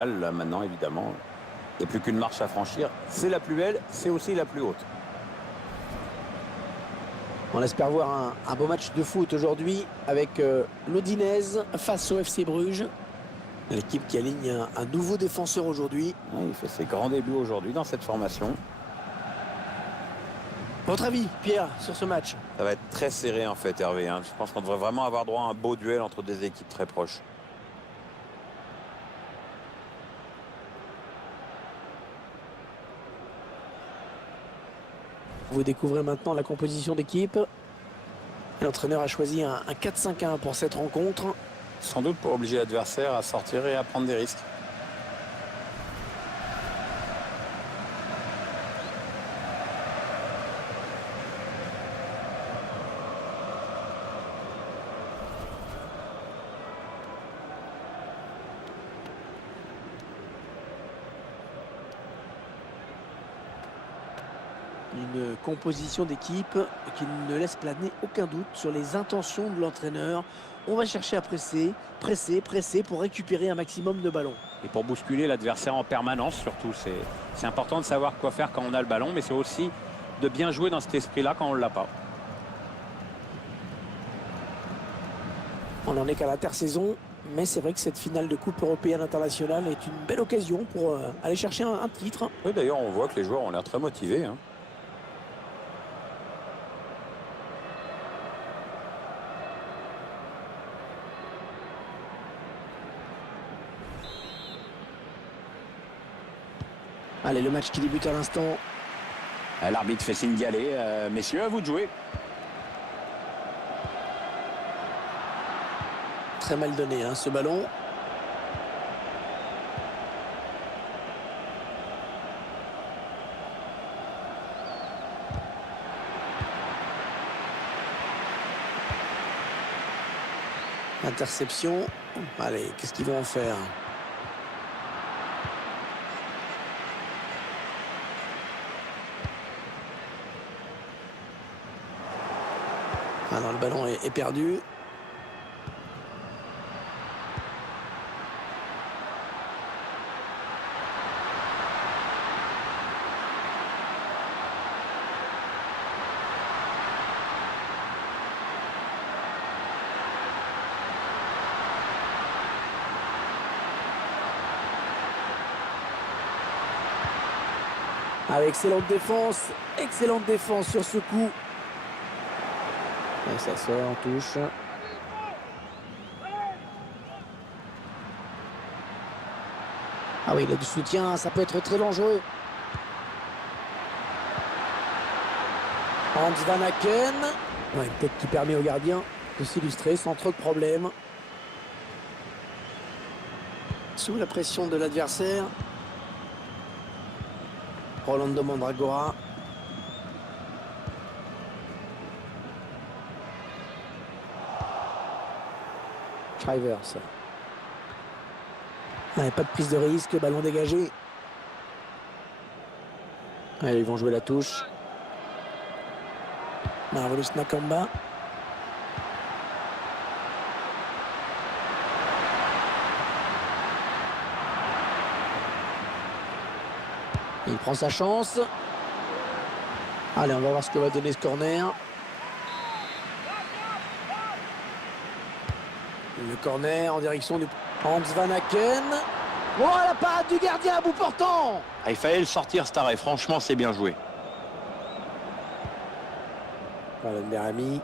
Là, maintenant, évidemment, il n'y a plus qu'une marche à franchir. C'est la plus belle, c'est aussi la plus haute. On espère voir un beau match de foot aujourd'hui avec l'Udinese face au FC Bruges. L'équipe qui aligne un nouveau défenseur aujourd'hui. Ouais, il fait ses grands débuts aujourd'hui dans cette formation. Votre avis, Pierre, sur ce match? Ça va être très serré en fait, Hervé. Je pense qu'on devrait vraiment avoir droit à un beau duel entre des équipes très proches. Vous découvrez maintenant la composition d'équipe. L'entraîneur a choisi un 4-5-1 pour cette rencontre. Sans doute pour obliger l'adversaire à sortir et à prendre des risques. Une composition d'équipe qui ne laisse planer aucun doute sur les intentions de l'entraîneur. On va chercher à presser, presser pour récupérer un maximum de ballons. Et pour bousculer l'adversaire en permanence, surtout, c'est important de savoir quoi faire quand on a le ballon, mais c'est aussi de bien jouer dans cet esprit-là quand on ne l'a pas. On n'en est qu'à l'intersaison, mais c'est vrai que cette finale de Coupe européenne internationale est une belle occasion pour aller chercher un titre. Oui, d'ailleurs, on voit que les joueurs ont l'air très motivés. Allez, le match qui débute à l'instant. L'arbitre fait signe d'y aller. Messieurs, à vous de jouer. Très mal donné, ce ballon. Interception. Allez, qu'est-ce qu'ils vont en faire? Ah non, le ballon est perdu. Ah, excellente défense sur ce coup. Et ça sort, on touche. Ah oui, il a du soutien, ça peut être très dangereux. Hans Van Aken. Ouais, peut-être qui permet au gardien de s'illustrer sans trop de problèmes. Sous la pression de l'adversaire. Rolando Mandragora. Shriver. Ouais, pas de prise de risque, ballon dégagé. Allez, ils vont jouer la touche. Marvelous Nakamba. Il prend sa chance. Allez, on va voir ce que va donner ce corner. Le corner en direction du Hans Van Aken. Oh, la parade du gardien à bout portant. Il fallait le sortir, cet arrêt. Franchement, c'est bien joué. Voilà, Berami.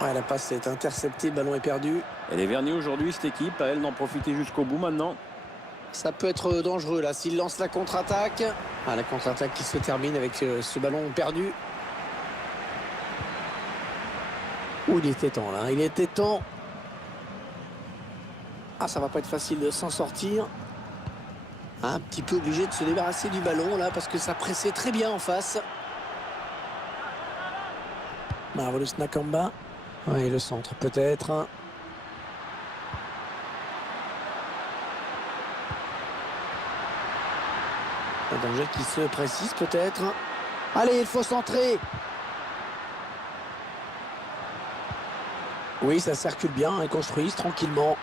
Ouais, la passe est interceptée, le ballon est perdu. Elle est vernie aujourd'hui, cette équipe. À elle d'en profiter jusqu'au bout maintenant. Ça peut être dangereux là s'il lance la contre-attaque. Ah, la contre-attaque qui se termine avec ce ballon perdu. Ouh, il était temps là, il était temps. Ah, ça va pas être facile de s'en sortir. Un petit peu obligé de se débarrasser du ballon là parce que ça pressait très bien en face. Marvelous Nakamba. Oui, le centre peut-être. Un danger qui se précise peut-être. Allez, il faut centrer. Oui, ça circule bien, ils construisent tranquillement.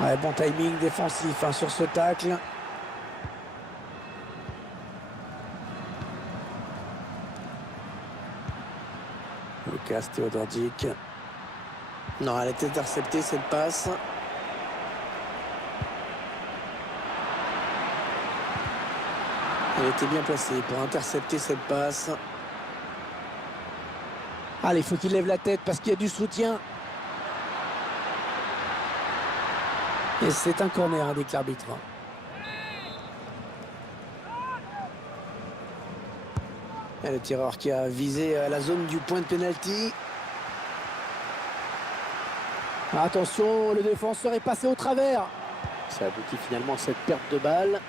Ouais, bon timing défensif sur ce tacle. Lukas Teodorczyk. Non, elle est interceptée cette passe. Elle était bien placée pour intercepter cette passe. Allez, il faut qu'il lève la tête parce qu'il y a du soutien. Et c'est un corner, indique l'arbitre. Et le tireur qui a visé la zone du point de pénalty. Attention, le défenseur est passé au travers. Ça aboutit finalement à cette perte de balle.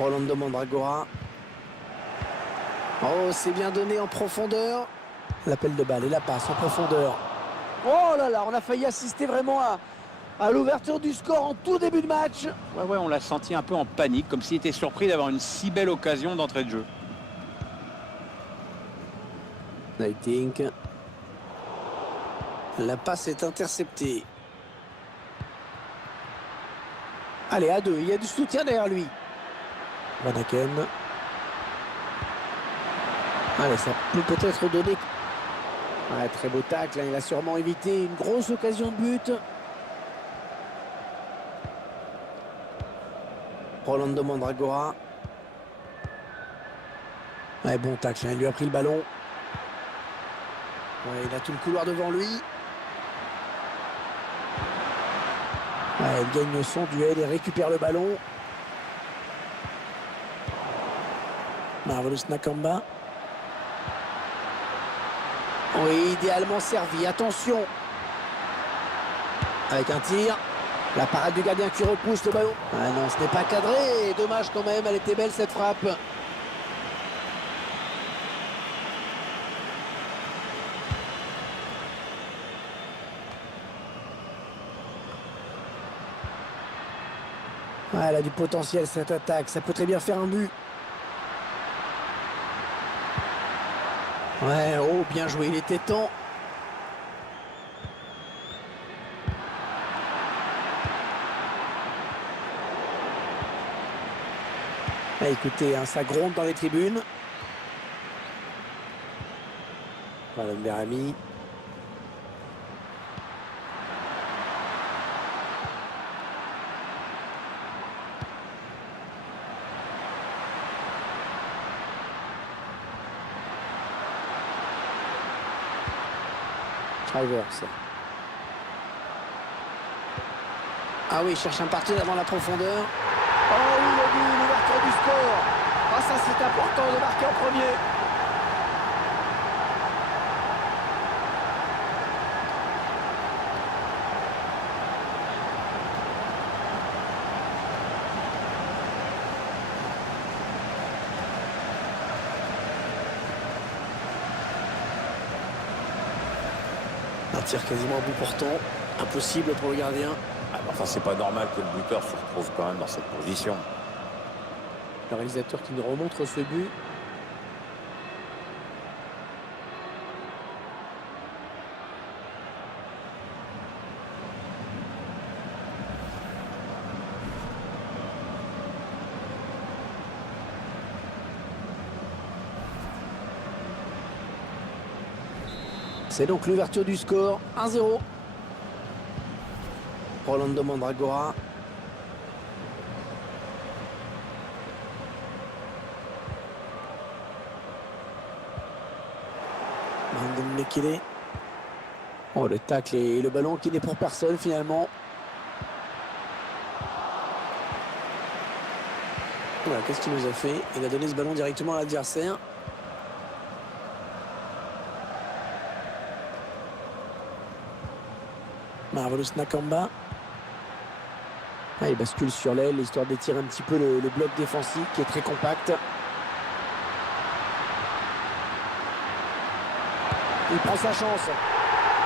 Rolando Mandragora. Oh, c'est bien donné en profondeur. L'appel de balle et la passe en profondeur. Oh là là, on a failli assister vraiment à l'ouverture du score en tout début de match. Ouais, on l'a senti un peu en panique, comme s'il était surpris d'avoir une si belle occasion d'entrée de jeu. Lighting. La passe est interceptée. Allez, à 2, il y a du soutien derrière lui. Van Aken. Allez, ça peut peut-être donner. Ouais, très beau tacle, il a sûrement évité une grosse occasion de but. Rolando Mandragora. Ouais, bon tacle, il lui a pris le ballon. Ouais, il a tout le couloir devant lui. Ouais, il gagne son duel et récupère le ballon. Marvelous Nakamba. Oui, idéalement servi. Attention. Avec un tir. La parade du gardien qui repousse le ballon. Ah non, ce n'est pas cadré. Dommage quand même, elle était belle cette frappe. Ouais, elle a du potentiel cette attaque. Ça peut très bien faire un but. Ouais, oh, bien joué, il était temps. Ah, écoutez, ça gronde dans les tribunes. Voilà, Berami. Trivers. Ah oui, il cherche un partenaire dans la profondeur. Oh oui, le but, l'ouverture du score. Ah, ça c'est important de marquer en premier. Un tir quasiment à bout portant. Impossible pour le gardien. Enfin, c'est pas normal que le buteur se retrouve quand même dans cette position. Le réalisateur qui nous remontre ce but. C'est donc l'ouverture du score. 1-0. Rolando Mandragora. Brandon Mekele. Oh, le tacle et le ballon qui n'est pour personne finalement. Voilà, qu'est-ce qu'il nous a fait? Il a donné ce ballon directement à l'adversaire. Marvelous Nakamba. Ah, il bascule sur l'aile, histoire d'étirer un petit peu le bloc défensif qui est très compact. Il prend sa chance.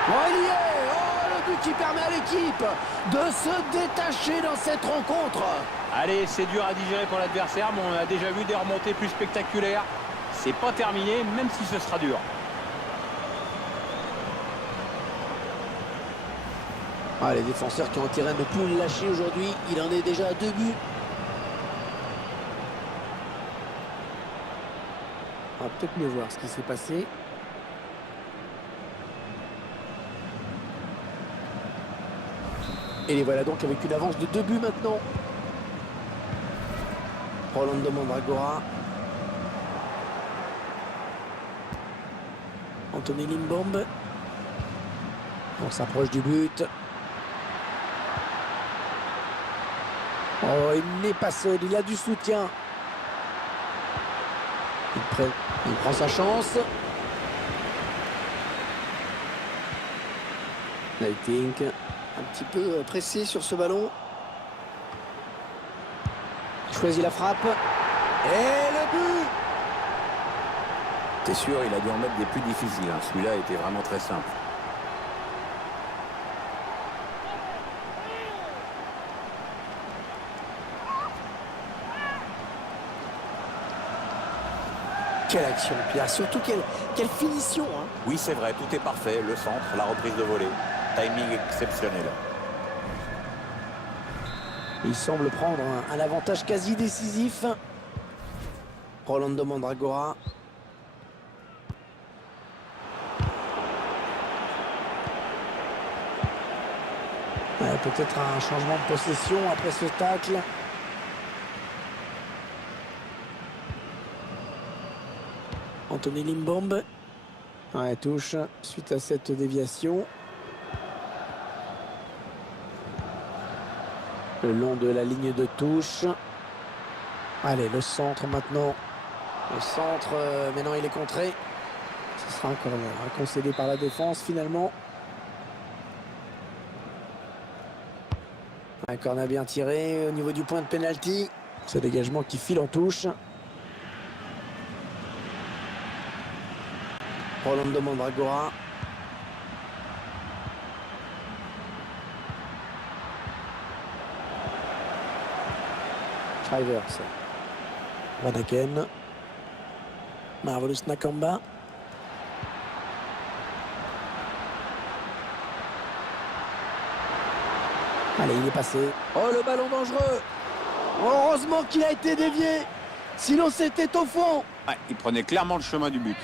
Oh, il y est! Oh, le but qui permet à l'équipe de se détacher dans cette rencontre. Allez, c'est dur à digérer pour l'adversaire, mais on a déjà vu des remontées plus spectaculaires. C'est pas terminé, même si ce sera dur. Ah, les défenseurs qui ont intérêt à ne plus le lâcher aujourd'hui. Il en est déjà à 2 buts. On va peut-être mieux voir ce qui s'est passé. Et les voilà donc avec une avance de 2 buts maintenant. Rolando Mandragora. Anthony Limbombe. On s'approche du but. Oh, il n'est pas seul, il a du soutien. Il prend sa chance. Lighting, un petit peu pressé sur ce ballon. Il choisit la frappe. Et le but! T'es sûr, il a dû en mettre des plus difficiles, hein. Celui-là était vraiment très simple. Quelle action, Pierre. Surtout quelle finition, hein. Oui, c'est vrai, tout est parfait. Le centre, la reprise de volée. Timing exceptionnel. Il semble prendre un avantage quasi décisif. Rolando Mandragora. Ouais, peut-être un changement de possession après ce tacle. Anthony Limbombe. Ouais, touche suite à cette déviation. Le long de la ligne de touche. Allez, le centre maintenant. Le centre, maintenant il est contré. Ce sera un corner, concédé par la défense finalement. Un corner bien tiré au niveau du point de pénalty. Ce dégagement qui file en touche. Rolando Mandragora. Shivers. Vanaken. Marvelous Nakamba. Allez, il est passé. Oh, le ballon dangereux. Heureusement qu'il a été dévié. Sinon, c'était au fond. Ouais, il prenait clairement le chemin du but.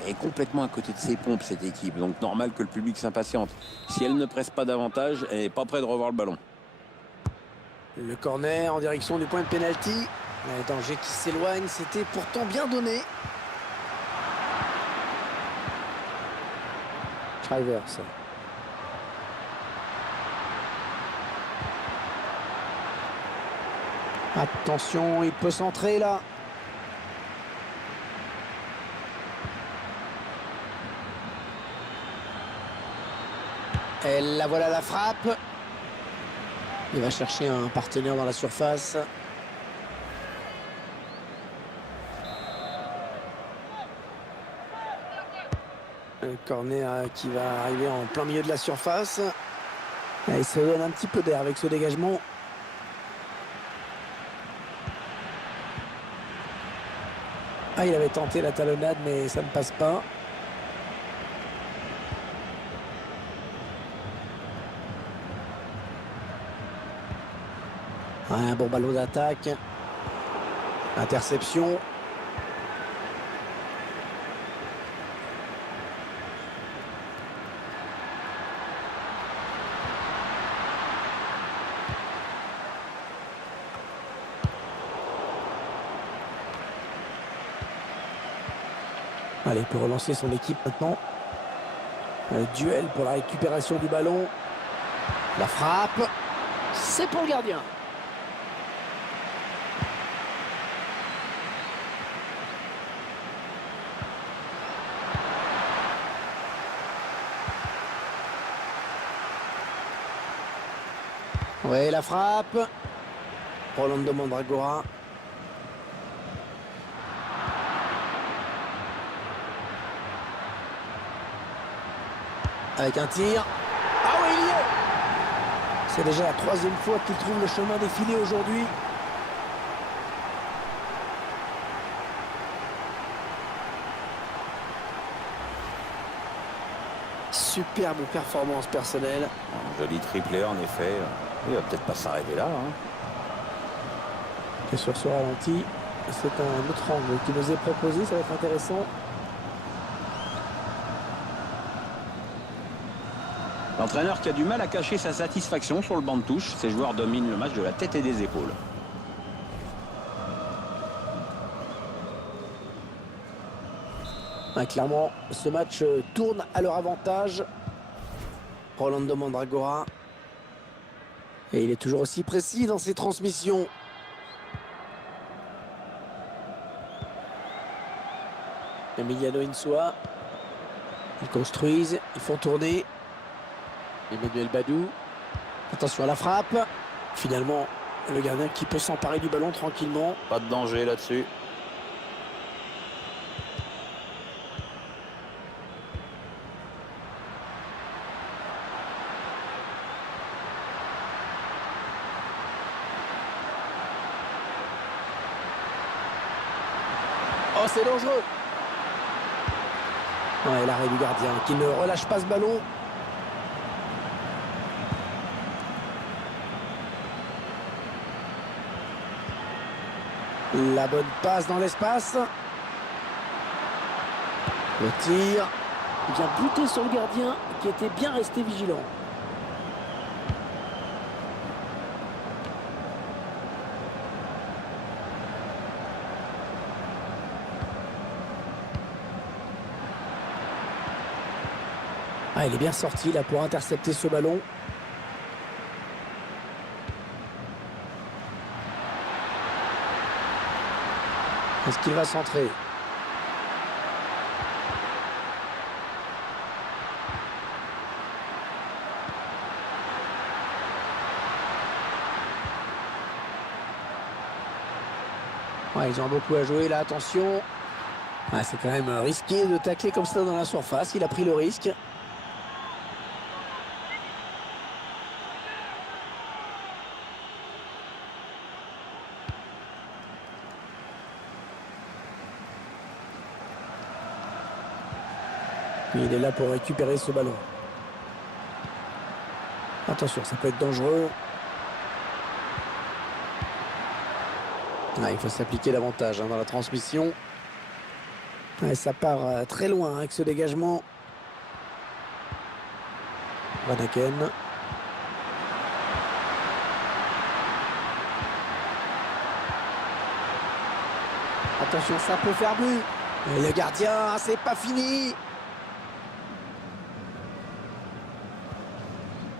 Elle est complètement à côté de ses pompes, cette équipe. Donc normal que le public s'impatiente. Si elle ne presse pas davantage, elle n'est pas près de revoir le ballon. Le corner en direction du point de pénalty. Le danger qui s'éloigne, c'était pourtant bien donné. Shivers. Attention, il peut centrer là. Et la voilà la frappe. Il va chercher un partenaire dans la surface. Le corner qui va arriver en plein milieu de la surface. Et il se donne un petit peu d'air avec ce dégagement. Ah, il avait tenté la talonnade, mais ça ne passe pas. Un bon ballon d'attaque. Interception. Allez, il peut relancer son équipe maintenant. Le duel pour la récupération du ballon. La frappe. C'est pour le gardien. Ouais, la frappe. Rolando Mandragora. Avec un tir. Ah oui, il y est. C'est déjà la 3e fois qu'il trouve le chemin des filets aujourd'hui. superbe performance personnelle. Un joli triplé en effet. Il va peut-être pas s'arrêter là. Hein. Et sur ce ralenti, c'est un autre angle qui nous est proposé, ça va être intéressant. L'entraîneur qui a du mal à cacher sa satisfaction sur le banc de touche. Ses joueurs dominent le match de la tête et des épaules. Clairement, ce match tourne à leur avantage. Rolando Mandragora. Et il est toujours aussi précis dans ses transmissions. Emiliano Insua. Ils construisent, ils font tourner. Emmanuel Badou. Attention à la frappe. Finalement, le gardien qui peut s'emparer du ballon tranquillement. Pas de danger là-dessus. Oh, c'est dangereux. Ouais, l'arrêt du gardien qui ne relâche pas ce ballon. La bonne passe dans l'espace. Le tir. Il vient buter sur le gardien qui était bien resté vigilant. Ah, il est bien sorti là pour intercepter ce ballon. Est-ce qu'il va centrer? Ouais, ils ont beaucoup à jouer là, attention. Ah, c'est quand même risqué de tacler comme ça dans la surface. Il a pris le risque. Puis il est là pour récupérer ce ballon. Attention, ça peut être dangereux. Ah, il faut s'appliquer davantage dans la transmission. Ouais, ça part très loin avec ce dégagement. Van Aken. Attention, ça peut faire but. Et le gardien, c'est pas fini.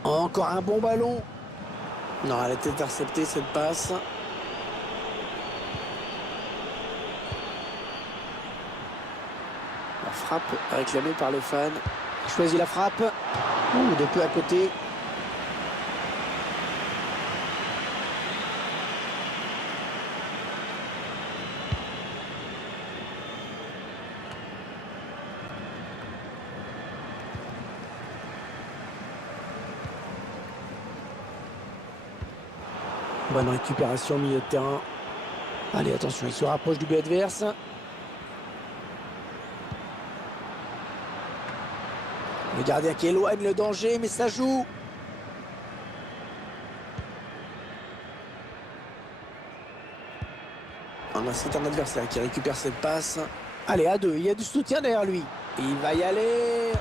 Encore un bon ballon. Non, elle est interceptée cette passe. La frappe réclamée par le fan. Il choisit la frappe. Ouh, de peu à côté. Bonne récupération au milieu de terrain. Allez, attention, il se rapproche du but adverse. Le gardien qui éloigne le danger, mais ça joue. C'est un adversaire qui récupère cette passe. Allez, à deux, il y a du soutien derrière lui. Il va y aller.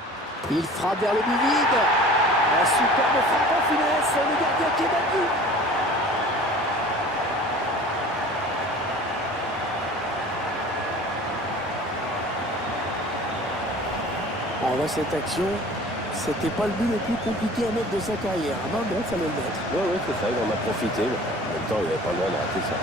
Il frappe vers le but vide. Un superbe frappe en finesse. Le gardien qui est battu. On voit cette action, c'était pas le but le plus compliqué à mettre de sa carrière. Ah ben bon, fallait le mettre. Oui, c'est ça, il en a profité. Mais en même temps, il n'avait pas le droit de rater ça.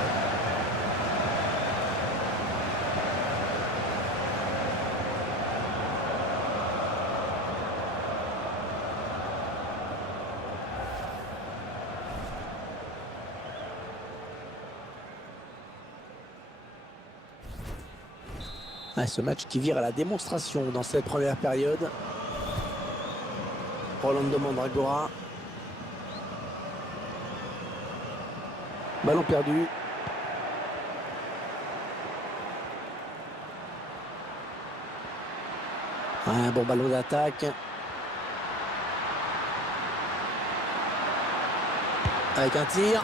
Ah, ce match qui vire à la démonstration dans cette première période. Rolando Mandragora. Ballon perdu. Un bon ballon d'attaque. Avec un tir.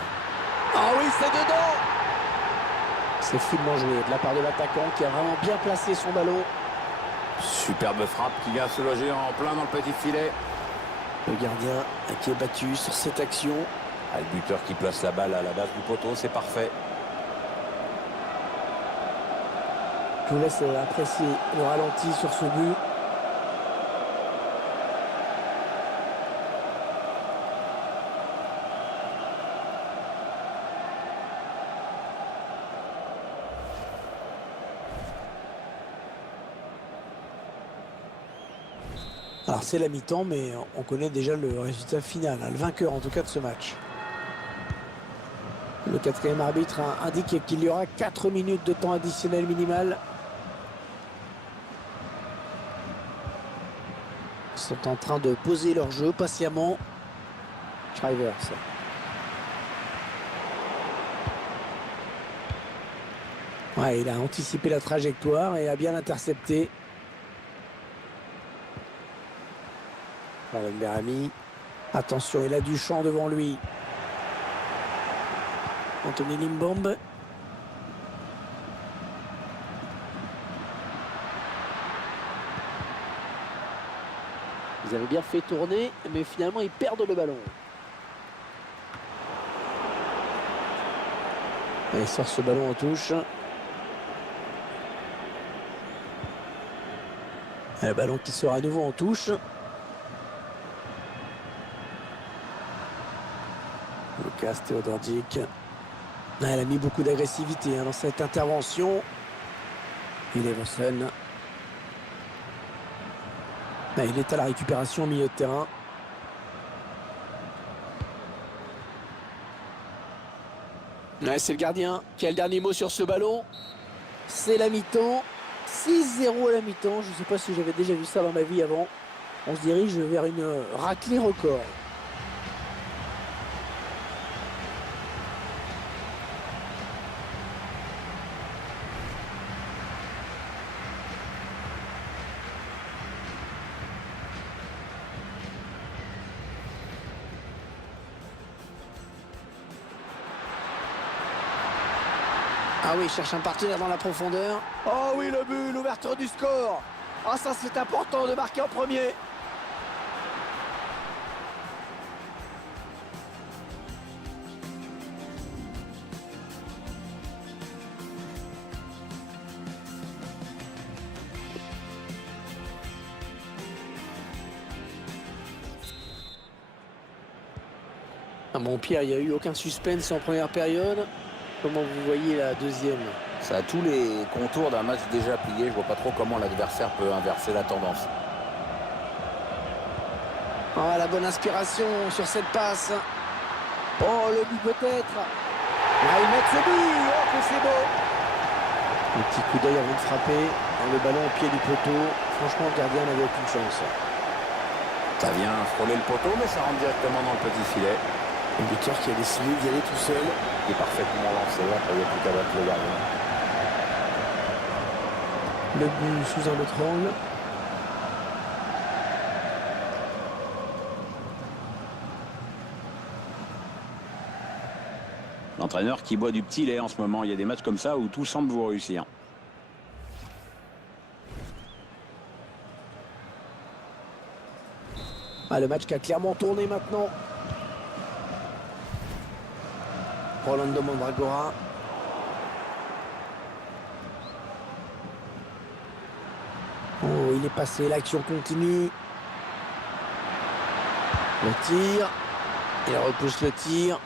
Ah oui, c'est dedans. C'est finement joué de la part de l'attaquant qui a vraiment bien placé son ballon. Superbe frappe qui vient se loger en plein dans le petit filet. Le gardien qui est battu sur cette action. Ah, le buteur qui place la balle à la base du poteau, c'est parfait. Je vous laisse apprécier le ralenti sur ce but. Alors c'est la mi-temps, mais on connaît déjà le résultat final, hein, le vainqueur en tout cas de ce match. Le quatrième arbitre indique qu'il y aura 4 minutes de temps additionnel minimal. Ils sont en train de poser leur jeu patiemment. Shriver. Ouais, il a anticipé la trajectoire et a bien intercepté. Marlon Berami. Attention, il a du champ devant lui. Anthony Limbombe. Ils avaient bien fait tourner, mais finalement ils perdent le ballon. Et il sort ce ballon en touche. Et le ballon qui sort à nouveau en touche. Lucas Teodorczyk. Elle a mis beaucoup d'agressivité dans cette intervention. Il est Evanson. Il est à la récupération au milieu de terrain. C'est le gardien qui a le dernier mot sur ce ballon. C'est la mi-temps. 6-0 à la mi-temps. Je ne sais pas si j'avais déjà vu ça dans ma vie avant. On se dirige vers une raclée record. Ah oui, il cherche un partenaire dans la profondeur. Oh oui, le but, l'ouverture du score. Ah ça, c'est important de marquer en premier. À Montpierre, il n'y a eu aucun suspense en première période. Comment vous voyez la deuxième? Ça a tous les contours d'un match déjà plié. Je vois pas trop comment l'adversaire peut inverser la tendance. Ah, la bonne inspiration sur cette passe. Oh, le but peut-être. Là, ils mettent ce but. Oh, que c'est beau. Un petit coup d'œil avant de frapper. Le ballon au pied du poteau. Franchement, le gardien n'avait aucune chance. Ça vient frôler le poteau, mais ça rentre directement dans le petit filet. Le buteur qui a décidé d'y aller tout seul. Il est parfaitement lancé. Après, il n'y a plus qu'à battre le gardien. Le but sous un autre angle. L'entraîneur qui boit du petit lait en ce moment. Il y a des matchs comme ça où tout semble vous réussir. Le match qui a clairement tourné maintenant. Rolando Mandragora. Oh, il est passé, l'action continue. Le tir. Il repousse le tir.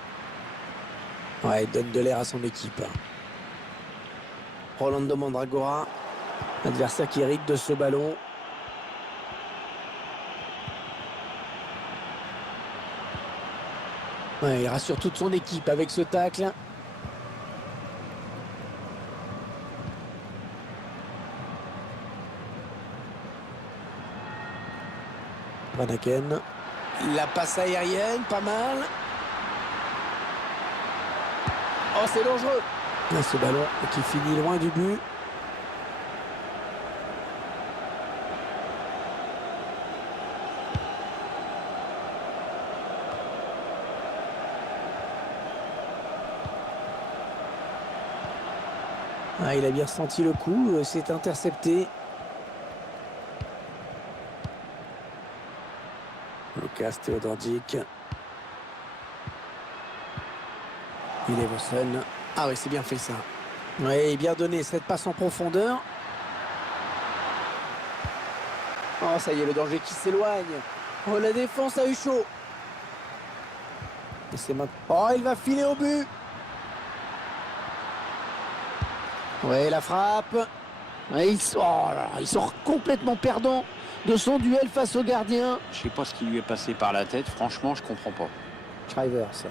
Ouais, il donne de l'air à son équipe. Rolando Mandragora. L'adversaire qui hérite de ce ballon. Ouais, il rassure toute son équipe avec ce tacle. Van Aken. La passe aérienne, pas mal. Oh, c'est dangereux. Ce ballon qui finit loin du but. Ah, il a bien senti le coup, c'est intercepté. Lukas Teodorczyk. Il est Vossen. Ah oui, c'est bien fait ça. Oui, bien donné cette passe en profondeur. Oh, ça y est, le danger qui s'éloigne. Oh, la défense a eu chaud. Et c'est maintenant. Oh, il va filer au but. Oui, la frappe. Ouais, il sort complètement perdant de son duel face au gardien. Je sais pas ce qui lui est passé par la tête. Franchement, je comprends pas. Shriver, ça.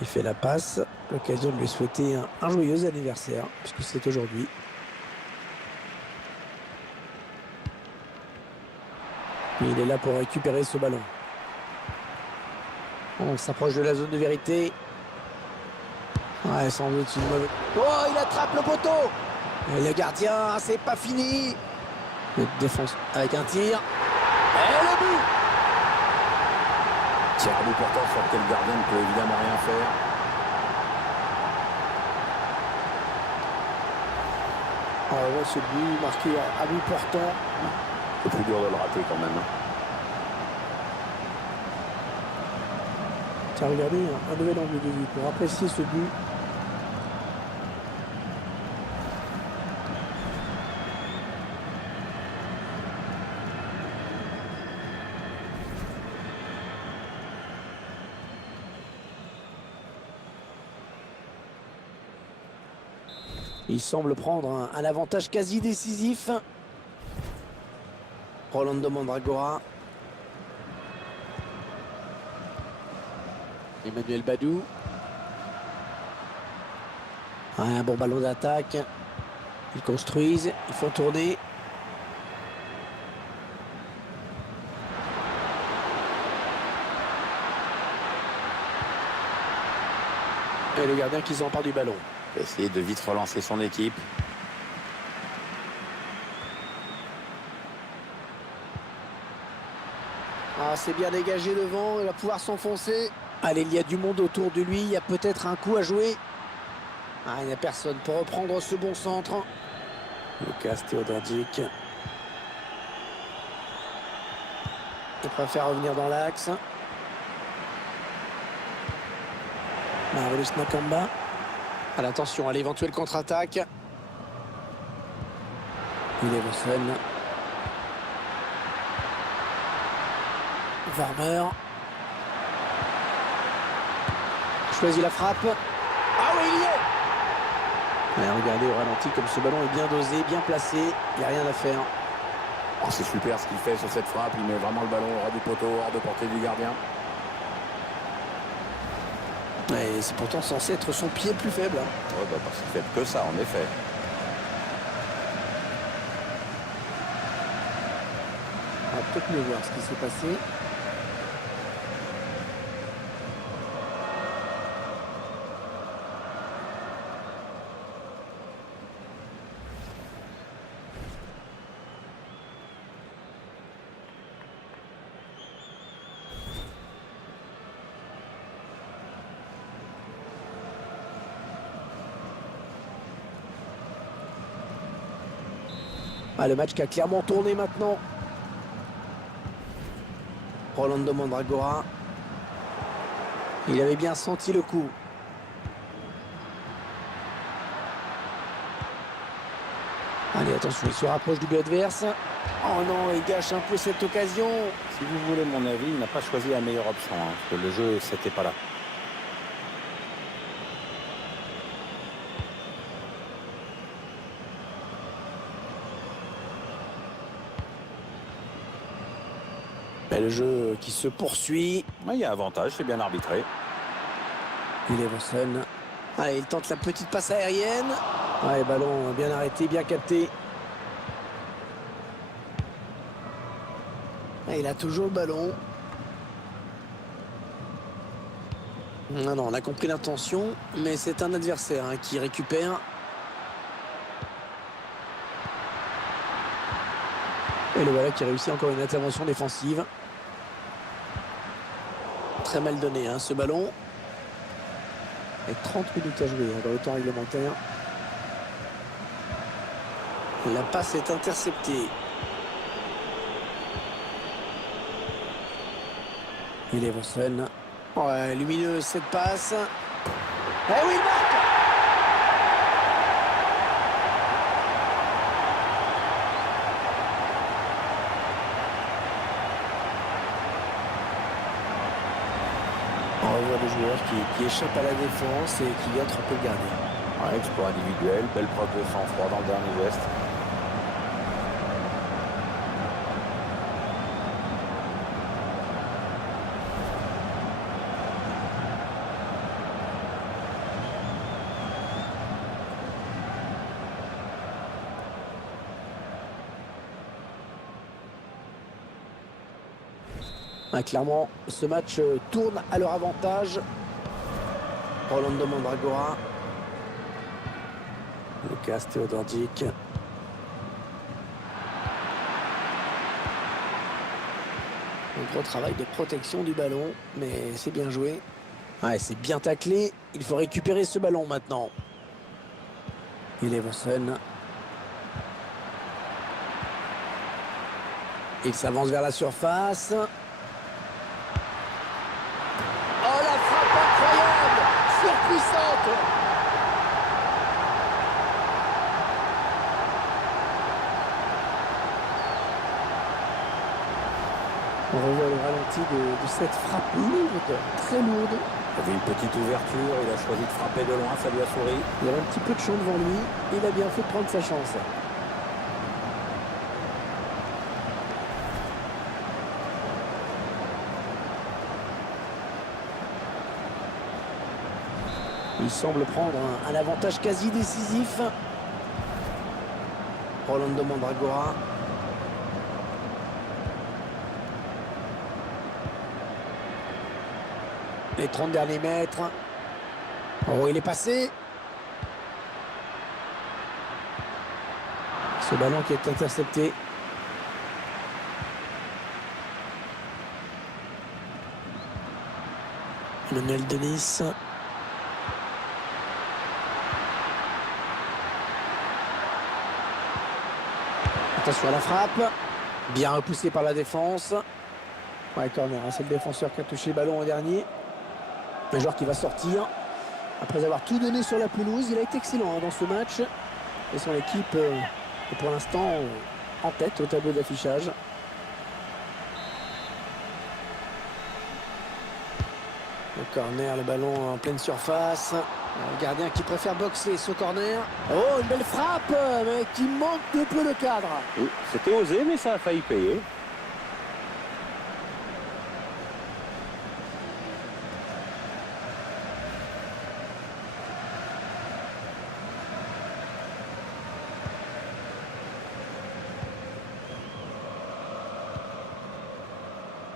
Il fait la passe. L'occasion de lui souhaiter un joyeux anniversaire, puisque c'est aujourd'hui. Il est là pour récupérer ce ballon. On s'approche de la zone de vérité. Ouais, sans doute une mauvaise... Oh, il attrape le poteau. Et le gardien, c'est pas fini. Le défense avec un tir. Et le but. Tir à bout portant sur lequel le gardien ne peut évidemment rien faire. Alors, ce but marqué à bout portant. C'est plus dur de le rater quand même. Tiens, regardez, un nouvel angle de vue pour apprécier ce but. Il semble prendre un avantage quasi décisif. Rolando Mandragora. Emmanuel Badou. Un bon ballon d'attaque. Ils construisent, ils font tourner. Et le gardien qui s'empare du ballon. Essayer de vite relancer son équipe. Ah, c'est bien dégagé devant, il va pouvoir s'enfoncer. Allez, il y a du monde autour de lui, il y a peut-être un coup à jouer. Ah, il n'y a personne pour reprendre ce bon centre. Lukas Teodorczyk. Il préfère revenir dans l'axe. Marvelous Nakamba. Attention à l'éventuelle contre-attaque. Il est Vossen. Warmer. Choisit la frappe. Ah oui, il y est. Et regardez au ralenti comme ce ballon est bien dosé, bien placé. Il n'y a rien à faire. Oh, c'est super ce qu'il fait sur cette frappe. Il met vraiment le ballon au ras du poteau, hors de portée du gardien. Et c'est pourtant censé être son pied le plus faible. Ouais, bah, parce qu'il fait que ça, en effet. On va peut-être mieux voir ce qui s'est passé. Ah, le match qui a clairement tourné maintenant. Rolando Mandragora. Il avait bien senti le coup. Allez, attention, il se rapproche du but adverse. Oh non, il gâche un peu cette occasion. Si vous voulez mon avis, il n'a pas choisi la meilleure option. Parce que le jeu, c'était pas là. Et le jeu qui se poursuit. Ouais, il y a avantage, c'est bien arbitré. Il est Vossen. Allez, il tente la petite passe aérienne. Allez, ballon bien arrêté, bien capté. Et il a toujours le ballon. Non, non, on a compris l'intention, mais c'est un adversaire qui récupère. Et le voilà qui réussit encore une intervention défensive. Très mal donné, ce ballon. Et 30 minutes à jouer dans le temps réglementaire. La passe est interceptée. Il est Evanson. Ouais, lumineuse cette passe. Eh oui, il marque! On revoit le joueur qui échappe à la défense et qui vient tromper le gardien. Ouais, exploit individuel, belle preuve de sang-froid dans le dernier geste. Ah, clairement, ce match tourne à leur avantage. Rolando Mandragora. Lucas Teodordic. Un gros travail de protection du ballon, mais c'est bien joué. Ouais, c'est bien taclé. Il faut récupérer ce ballon maintenant. Il est Evanson. Il s'avance vers la surface. Oh, la frappe incroyable! Surpuissante! On revoit le ralenti de cette frappe lourde, très lourde. Il avait une petite ouverture, il a choisi de frapper de loin, ça lui a souri. Il avait un petit peu de champ devant lui. Il a bien fait de prendre sa chance. Il semble prendre un avantage quasi décisif. Rolando Mandragora. Les 30 derniers mètres. Oh, il est passé. Ce ballon qui est intercepté. Emmanuel Denis. Attention à la frappe. Bien repoussé par la défense. Ouais, corner. C'est le défenseur qui a touché le ballon au dernier. Un joueur qui va sortir. Après avoir tout donné sur la pelouse, il a été excellent dans ce match. Et son équipe est pour l'instant en tête au tableau d'affichage. Le corner, le ballon en pleine surface. Le gardien qui préfère boxer ce corner. Oh, une belle frappe, mais qui manque de peu le cadre. C'était osé, mais ça a failli payer.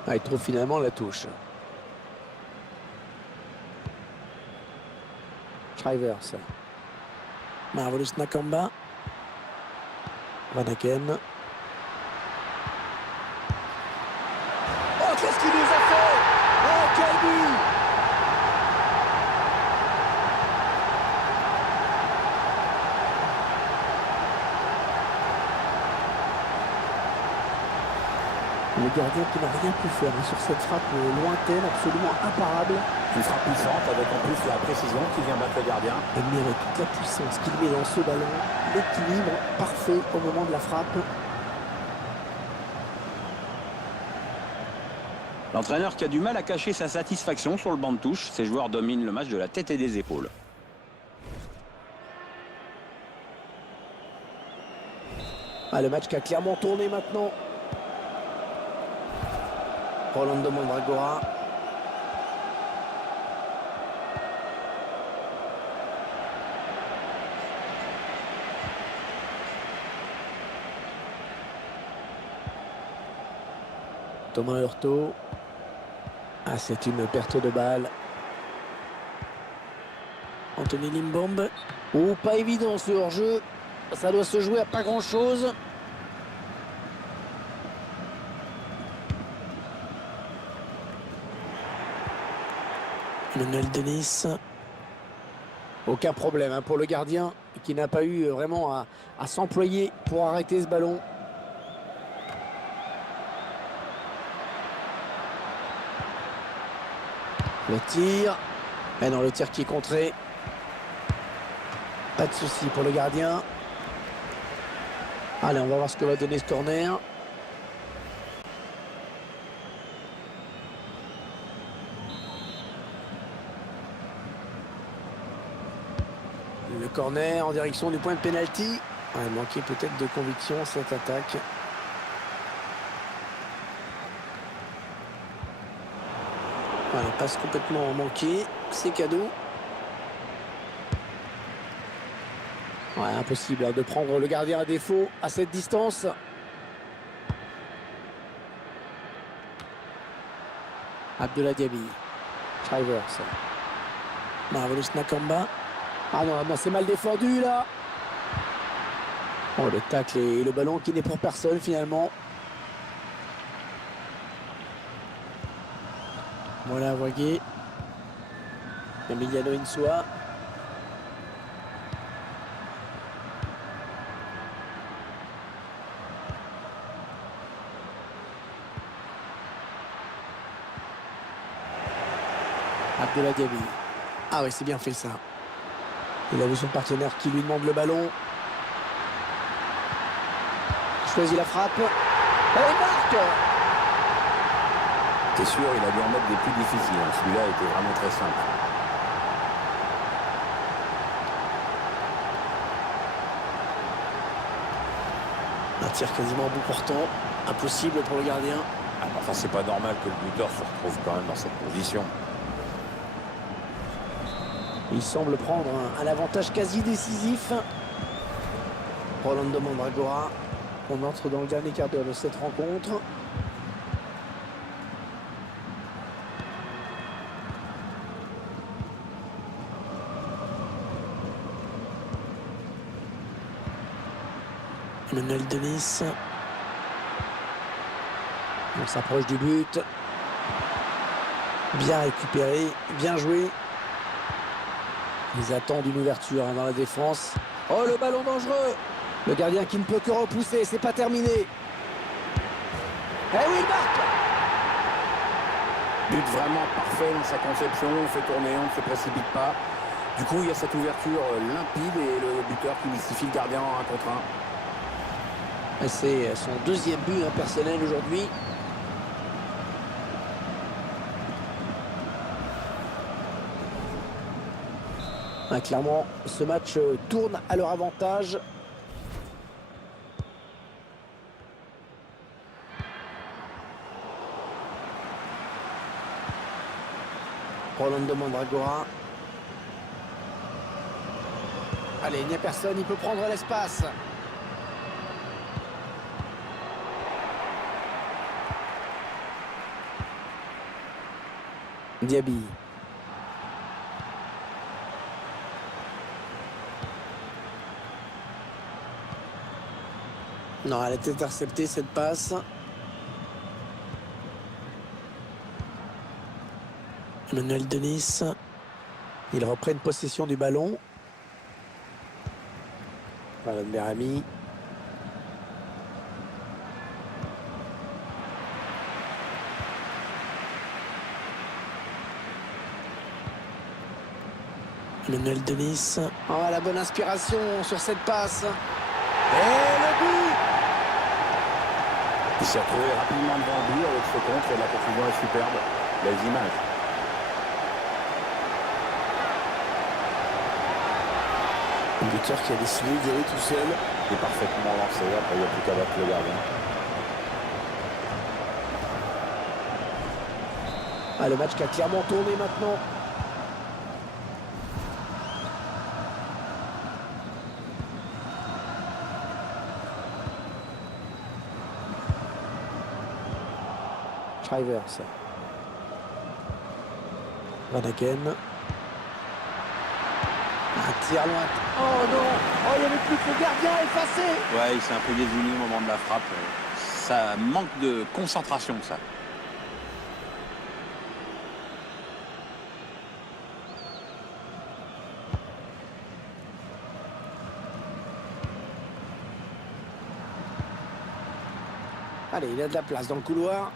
Ah, il trouve finalement la touche. Shriver. Marvelous Nakamba. Van Aken. Oh, qu'est-ce qu'il nous a fait! Oh, quel but! Le gardien qui n'a rien pu faire sur cette frappe lointaine, absolument imparable. Une frappe puissante avec en plus la précision qui vient battre le gardien. Admirez toute la puissance qu'il met dans ce ballon, l'équilibre parfait au moment de la frappe. L'entraîneur qui a du mal à cacher sa satisfaction sur le banc de touche. Ses joueurs dominent le match de la tête et des épaules. Ah, le match qui a clairement tourné maintenant. Rolando Mandragora. Thomas Hurtaud. Ah, c'est une perte de balle. Anthony Limbombe. Oh, pas évident ce hors-jeu. Ça doit se jouer à pas grand-chose. Emmanuel Denis. Aucun problème pour le gardien. et qui n'a pas eu vraiment à s'employer pour arrêter ce ballon. Le tir. Et non, le tir qui est contré. Pas de souci pour le gardien. Allez, on va voir ce que va donner ce corner. Le corner en direction du point de pénalty. Il manquait peut-être de conviction cette attaque. Voilà, passe complètement manquée. C'est cadeau. Ouais, impossible de prendre le gardien à défaut à cette distance. Abdoulaye Diaby. Shriver. Marvelous Nakamba. Ah non, non, c'est mal défendu là. Oh, le tacle et le ballon qui n'est pour personne finalement. Voilà, voyez. Emiliano Insua. Abdoulaye Diaby. Ah oui, c'est bien fait ça. Il a vu son partenaire qui lui demande le ballon. Il choisit la frappe. Et il marque. C'est sûr, il a dû en mettre des plus difficiles. Celui-là était vraiment très simple. Un tir quasiment à bout portant. Impossible pour le gardien. Ah, enfin, c'est pas normal que le buteur se retrouve quand même dans cette position. Il semble prendre un avantage quasi décisif. Rolando Mandragora. On entre dans le dernier quart d'heure de cette rencontre. Emmanuel Denis. On s'approche du but. Bien récupéré, bien joué. Ils attendent une ouverture dans la défense. Oh, le ballon dangereux. Le gardien qui ne peut que repousser, c'est pas terminé. Eh oui, il marque. But vraiment parfait dans sa conception. On fait tourner, on ne se précipite pas. Du coup, il y a cette ouverture limpide et le buteur qui mystifie le gardien en 1 contre 1. C'est son deuxième but personnel aujourd'hui. Clairement, ce match tourne à leur avantage. Rolando Mandragora. Allez, il n'y a personne, il peut prendre l'espace. Diaby. Non, elle est interceptée cette passe. Emmanuel Denis. Ils reprennent possession du ballon. Voilà Berami. Emmanuel Denis. Oh, la bonne inspiration sur cette passe. Et le but. Il s'est retrouvé rapidement devant le but avec ce contre et la confusion est superbe. Les images. Le buteur qui a décidé d'y aller tout seul. Il est parfaitement lancé. Après, il n'y a plus qu'à battre le gardien. Ah, le match qui a clairement tourné maintenant. Shriver. Van Aken. Un tir loin. Oh non. Oh, il n'y avait plus que le gardien effacé. Ouais, il s'est un peu désuni au moment de la frappe. Ça manque de concentration, ça. Allez, il a de la place dans le couloir.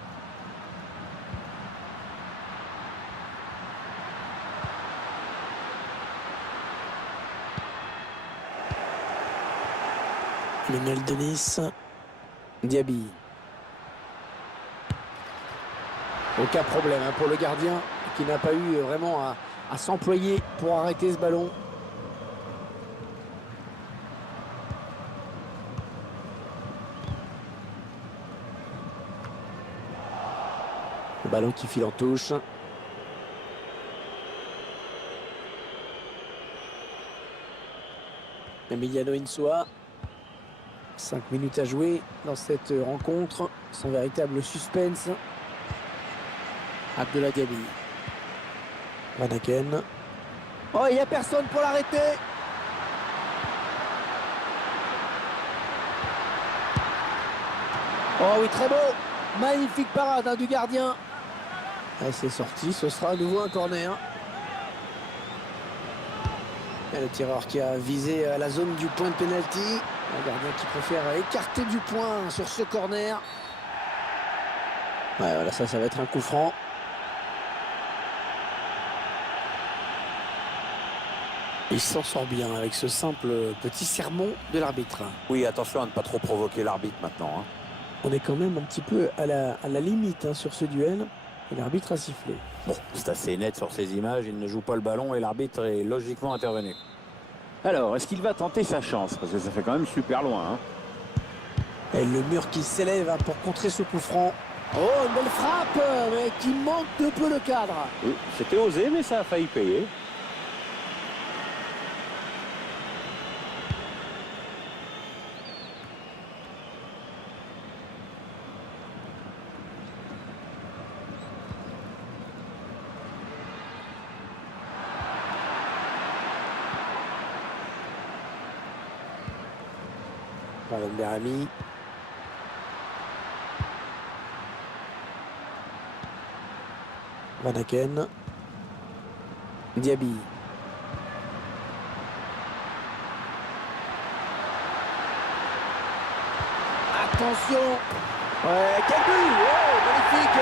Lionel Denis. Diaby. Aucun problème hein, pour le gardien qui n'a pas eu vraiment à s'employer pour arrêter ce ballon. Le ballon qui file en touche. Emiliano Insua. 5 minutes à jouer dans cette rencontre. Sans véritable suspense. Abdoulaye Diaby. Van Aken. Oh, il n'y a personne pour l'arrêter. Oh oui, très beau. Magnifique parade hein, du gardien. Et c'est sorti, ce sera à nouveau un corner. Et le tireur qui a visé la zone du point de pénalty. Le gardien qui préfère écarter du point sur ce corner. Ouais, voilà, ça va être un coup franc. Il s'en sort bien avec ce simple petit sermon de l'arbitre. Oui, attention à ne pas trop provoquer l'arbitre maintenant. Hein. On est quand même un petit peu à la limite hein, sur ce duel. Et l'arbitre a sifflé. Bon, c'est assez net sur ces images. Il ne joue pas le ballon et l'arbitre est logiquement intervenu. Alors, est-ce qu'il va tenter sa chance? Parce que ça fait quand même super loin. Hein. Et le mur qui s'élève hein, pour contrer ce coup franc. Oh, une belle frappe, mais qui manque de peu le cadre. Oui, c'était osé, mais ça a failli payer. Pardon, Berami. Van Aken. Diaby. Attention. Ouais, quel but. Oh, magnifique.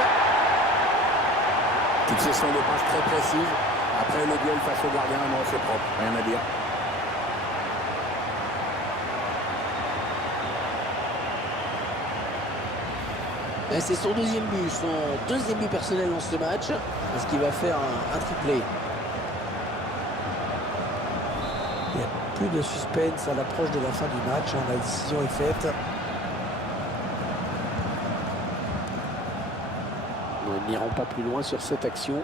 Succession de passes très précises. Après le duel face au gardien, non, c'est propre. Rien à dire. Et c'est son deuxième but personnel dans ce match. Est-ce qu'il va faire un triplé? Il n'y a plus de suspense à l'approche de la fin du match. Hein, la décision est faite. Nous n'irons pas plus loin sur cette action.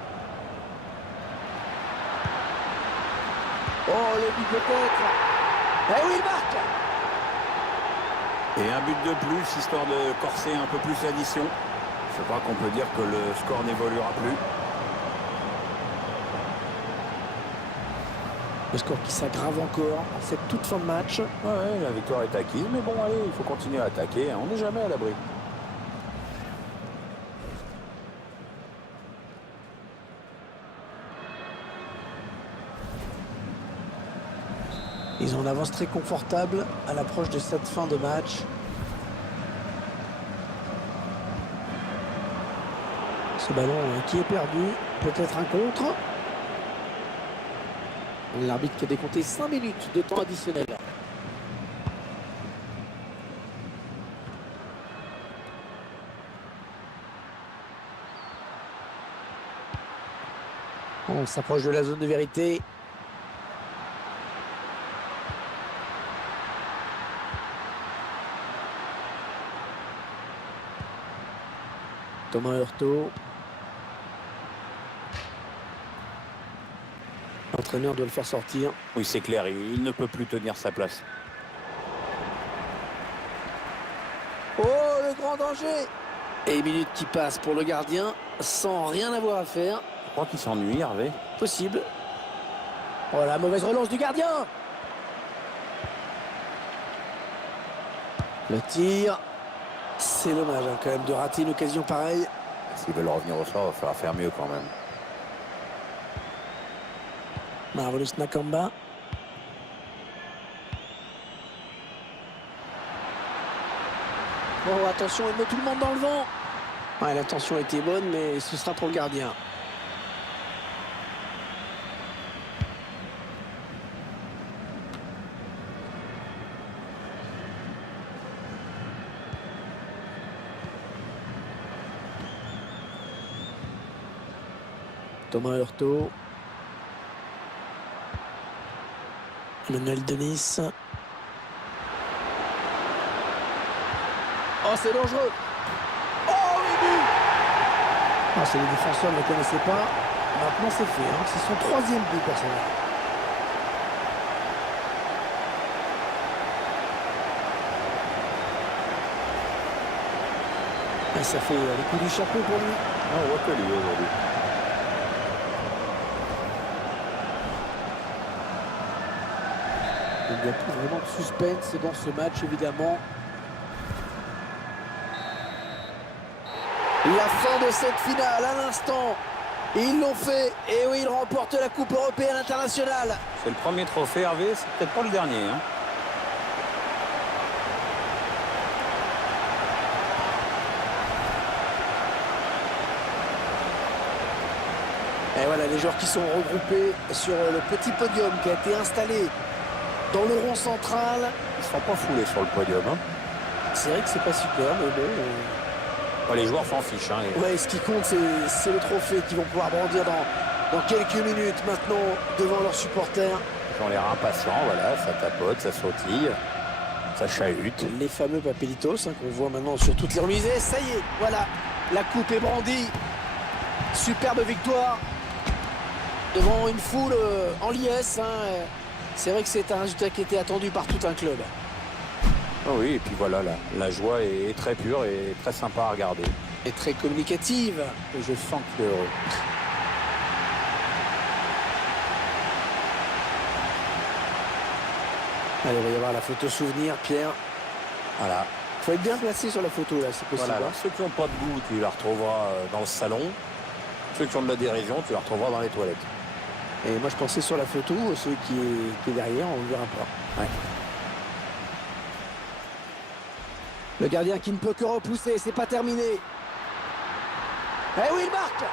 Oh, le but peut-être. Eh oui, il marque. Et un but de plus, histoire de corser un peu plus l'addition. Je crois qu'on peut dire que le score n'évoluera plus. Le score qui s'aggrave encore en cette toute fin de match. Ouais, la victoire est acquise, mais bon, allez, il faut continuer à attaquer. On n'est jamais à l'abri. Ils ont une avance très confortable à l'approche de cette fin de match. Ce ballon qui est perdu, peut-être un contre. L'arbitre qui a décompté 5 minutes de temps additionnel. On s'approche de la zone de vérité. Thomas Hurtaud. L'entraîneur doit le faire sortir. Oui, c'est clair, il ne peut plus tenir sa place. Oh, le grand danger! Et une minute qui passe pour le gardien, sans rien avoir à faire. Je crois qu'il s'ennuie, Hervé. Possible. Oh, la mauvaise relance du gardien! Le tir. C'est dommage hein, quand même de rater une occasion pareille. S'ils veulent revenir au sort, il va falloir faire mieux quand même. Marvelous Nakamba. Oh, attention, il met tout le monde dans le vent. Ouais, l'intention était bonne, mais ce sera pour le gardien. Thomas Hurtaud. Emmanuel Denis. Oh, c'est dangereux. Oh, le but. Ah, c'est les défenseurs ne le connaissaient pas. Maintenant, c'est fait. Hein. C'est son 3e but personnel. Et ça fait les coups du chapeau pour lui. On voit que lui aujourd'hui. Il n'y a plus vraiment de suspense dans ce match, évidemment. La fin de cette finale à l'instant. Ils l'ont fait. Et oui, ils remportent la Coupe européenne internationale. C'est le premier trophée, Hervé. C'est peut-être pas le dernier. Hein. Et voilà, les joueurs qui sont regroupés sur le petit podium qui a été installé dans le rond central. Ils ne seront pas foulés sur le podium. Hein. C'est vrai que c'est pas super, mais bon. Les joueurs s'en fichent. Hein, Ouais, ce qui compte, c'est le trophée qu'ils vont pouvoir brandir dans quelques minutes maintenant devant leurs supporters. Ils ont l'air impatients, voilà, ça tapote, ça sautille, ça chahute. Les fameux papelitos hein, qu'on voit maintenant sur toutes les remises. Et ça y est, voilà, la coupe est brandie. Superbe victoire devant une foule en liesse. Hein. C'est vrai que c'est un résultat qui était attendu par tout un club. Oh oui, et puis voilà, la joie est très pure et très sympa à regarder. Et très communicative. Et je sens que heureux. Allez, il va y avoir la photo souvenir, Pierre. Voilà. Il faut être bien placé sur la photo, là, c'est possible. Voilà, alors, Hein. ceux qui n'ont pas de goût, tu les retrouveras dans le salon. Ceux qui ont de la dérision, tu les retrouveras dans les toilettes. Et moi, je pensais sur la photo, celui qui est derrière, on ne le verra pas. Ouais. Le gardien qui ne peut que repousser, c'est pas terminé. Eh oui, il marque!